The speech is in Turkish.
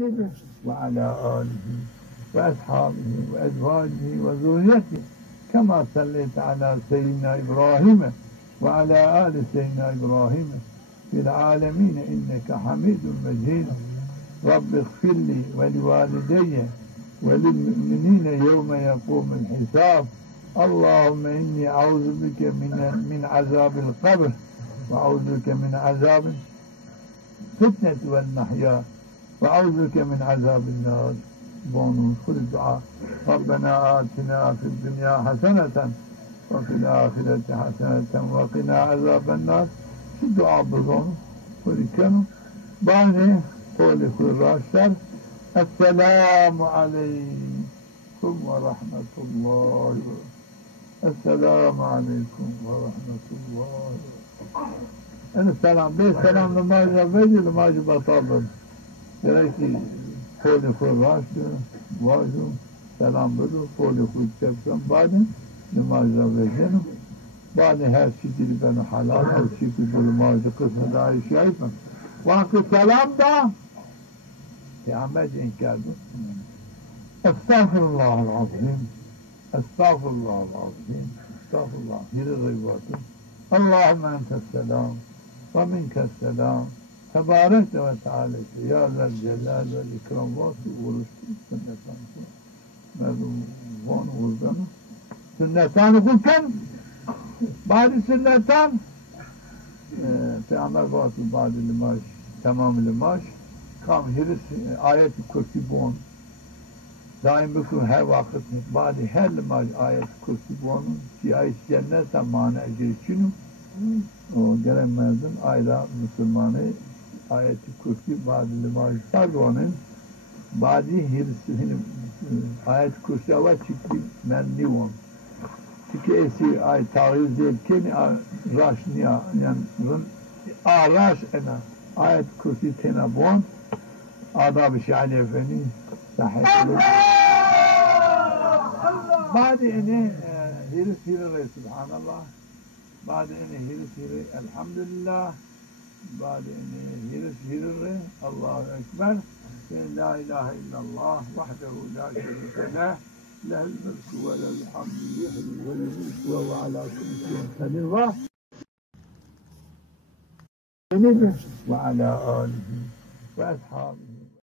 به وعلى آله وأصحابه وأزواجه وذريته كما صليت على سيدنا إبراهيم وعلى آل سيدنا إبراهيم في العالمين إنك حميد مجيد رب اغفر لي ولوالدي وللمؤمنين يوم يقوم الحساب اللهم إني أعوذ بك من عذاب القبر وأعوذ بك من عذاب فتنة والمحيا وأعوذ بك من عذاب النار. Bonus kul dua. Rabbena atina fid dunya haseneten ve fil ahireti haseneten ve qina azabennar. Şu dua buzonu. Kulikenu. Bani kuli kurraşlar. Esselamu aleyküm ve rahmetullahi. Esselamu aleyküm ve rahmetullahi. Selam. Bir selam namazı vecil namazı batalım. Gerek ki koli kurraştı, vazı, selam budu, koli kurraştı, bani namazı vecil. Bani her şekilde beni halal, her şekilde namazı kısmı da işe yapmam. Vakti selam da kıyamet inkardı. Estağfirullahal-azim. Estağfirullahal-azim. Estağfirullah. Yeri gıybatı. Allahümme entesselam ve minkesselam. Tebarek ve teala ya zel celal ve ikram vası uğraştı sünnetan merdum von uğurdanı sünnetan okurken bari sünnetan Peygamber vası bari limaş tamam limaş kam hiris ayet-i kursi bon daim büküm her vakit bari her limaş ayet-i kursi bonun ki ayet cennetten mana girişini o gelemezdim ayla Müslümanı ayet-i kursi badili majfadvanın badi hirsinin ayet-i kursi ava çıktı menni on çünkü esi ay taviz değil kemi raşniya yani araş ena ayet-i kursi tenabon adab-ı şahane efendi sahip badi ene hirs subhanallah badi ene hirs elhamdülillah بعد أن يرسل الله أكبر لا إله إلا الله وحده لا شريك له له الملك وله الحمد يحيي ويميت وهو على كل شيء قدير وعلى آله وأصحابه